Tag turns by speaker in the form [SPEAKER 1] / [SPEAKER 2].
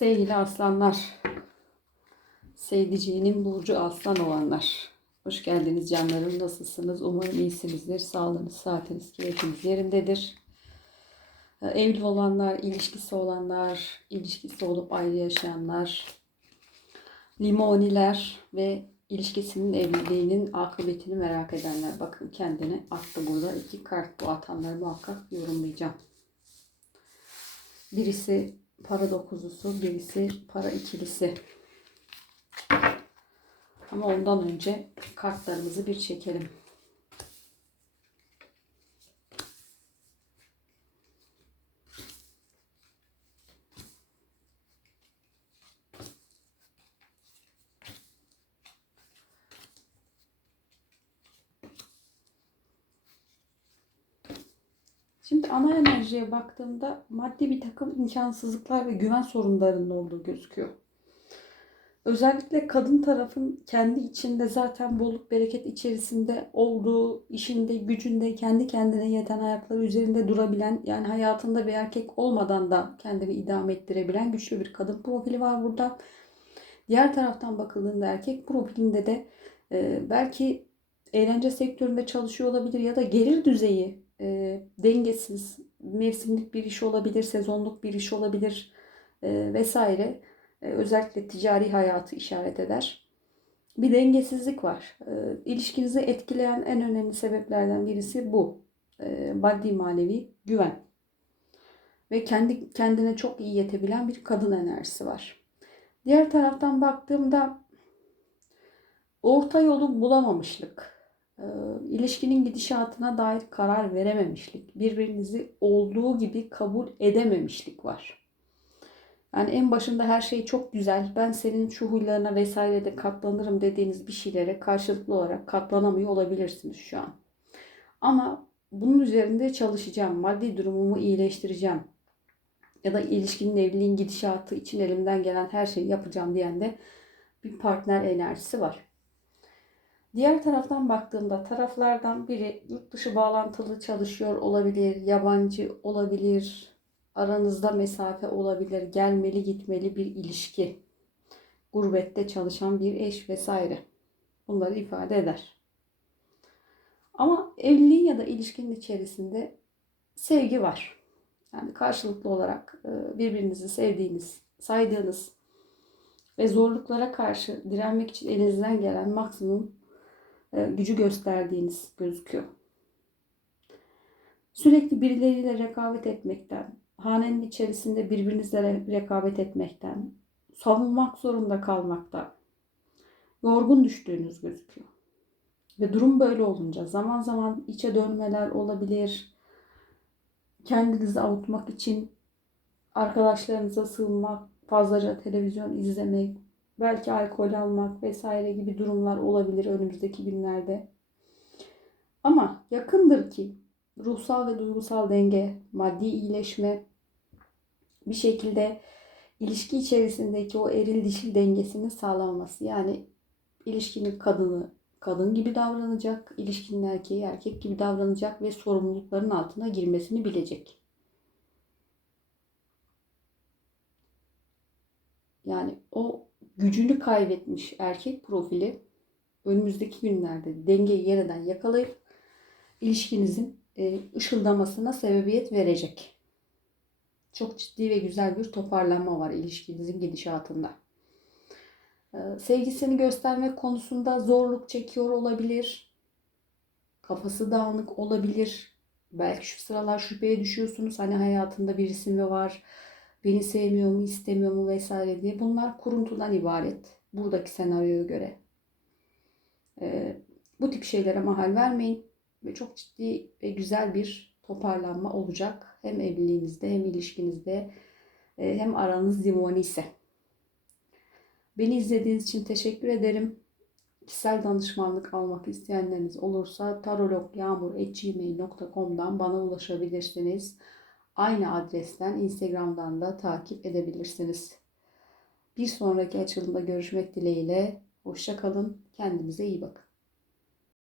[SPEAKER 1] Sevgili aslanlar, sevdiceğinin burcu aslan olanlar. Hoş geldiniz canlarım. Nasılsınız? Umarım iyisinizdir. Sağlığınız, saatiniz, keyfiniz yerindedir. Ee, Evli olanlar, ilişkisi olanlar, ilişkisi olup ayrı yaşayanlar, limoniler ve ilişkisinin evliliğinin akıbetini merak edenler. Bakın kendini attı burada. iki kart bu atanları muhakkak yorumlayacağım. Birisi para dokuzusu, birisi para ikilisi. Ama ondan önce kartlarımızı bir çekelim. Şimdi ana enerjiye baktığımda maddi bir takım imkansızlıklar ve güven sorunlarının olduğu gözüküyor. Özellikle kadın tarafın kendi içinde zaten bolluk bereket içerisinde olduğu, işinde, gücünde, kendi kendine yeten ayakları üzerinde durabilen, yani hayatında bir erkek olmadan da kendini idame ettirebilen güçlü bir kadın profili var burada. Diğer taraftan bakıldığında erkek profilinde de e, belki eğlence sektöründe çalışıyor olabilir ya da gelir düzeyi e, dengesiz, mevsimlik bir iş olabilir, sezonluk bir iş olabilir e, vesaire. E, özellikle ticari hayatı işaret eder. Bir dengesizlik var. E, ilişkinizi etkileyen en önemli sebeplerden birisi bu. E, maddi manevi güven. Ve kendi kendine çok iyi yetebilen bir kadın enerjisi var. Diğer taraftan baktığımda orta yolu bulamamışlık ilişkinin gidişatına dair karar verememişlik, birbirinizi olduğu gibi kabul edememişlik var. Yani en başında her şey çok güzel, ben senin şu huylarına vesaire de katlanırım dediğiniz bir şeylere karşılıklı olarak katlanamıyor olabilirsiniz şu an. Ama bunun üzerinde çalışacağım, maddi durumumu iyileştireceğim ya da ilişkinin evliliğin gidişatı için elimden gelen her şeyi yapacağım diyen de bir partner enerjisi var. Diğer taraftan baktığımda taraflardan biri yurt dışı bağlantılı çalışıyor olabilir, yabancı olabilir, aranızda mesafe olabilir, gelmeli gitmeli bir ilişki, gurbette çalışan bir eş vesaire. Bunları ifade eder. Ama evliliğin ya da ilişkinin içerisinde sevgi var. Yani karşılıklı olarak e, birbirinizi sevdiğiniz, saydığınız ve zorluklara karşı direnmek için elinizden gelen maksimum gücü gösterdiğiniz gözüküyor. Sürekli birileriyle rekabet etmekten, hanenin içerisinde birbirinizle rekabet etmekten, savunmak zorunda kalmakta yorgun düştüğünüz gözüküyor. Ve durum böyle olunca zaman zaman içe dönmeler olabilir. Kendinizi avutmak için arkadaşlarınıza sığınmak, fazlaca televizyon izlemek, belki alkol almak vesaire gibi durumlar olabilir önümüzdeki günlerde. Ama yakındır ki ruhsal ve duygusal denge, maddi iyileşme bir şekilde ilişki içerisindeki o eril dişil dengesinin sağlanması. Yani ilişkinin kadını kadın gibi davranacak, ilişkinin erkeği erkek gibi davranacak ve sorumlulukların altına girmesini bilecek. Yani o gücünü kaybetmiş erkek profili önümüzdeki günlerde dengeyi yeniden yakalayıp ilişkinizin e, ışıldamasına sebebiyet verecek. Çok ciddi ve güzel bir toparlanma var ilişkinizin gidişatında. E, sevgisini göstermek konusunda zorluk çekiyor olabilir. Kafası dağınık olabilir. Belki şu sıralar şüpheye düşüyorsunuz. Hani hayatında birisi mi var? Beni sevmiyor mu, istemiyor mu vesaire diye. Bunlar kuruntudan ibaret. Buradaki senaryoya göre. Ee, bu tip şeylere mahal vermeyin. Ve çok ciddi ve güzel bir toparlanma olacak. Hem evliliğinizde hem ilişkinizde e, hem aranız limoni ise. Beni izlediğiniz için teşekkür ederim. Kişisel danışmanlık almak isteyenleriniz olursa tarologyağmur.gmail.com'dan bana ulaşabilirsiniz. Aynı adresten Instagram'dan da takip edebilirsiniz. Bir sonraki açılımda görüşmek dileğiyle. Hoşçakalın. Kendinize iyi bakın.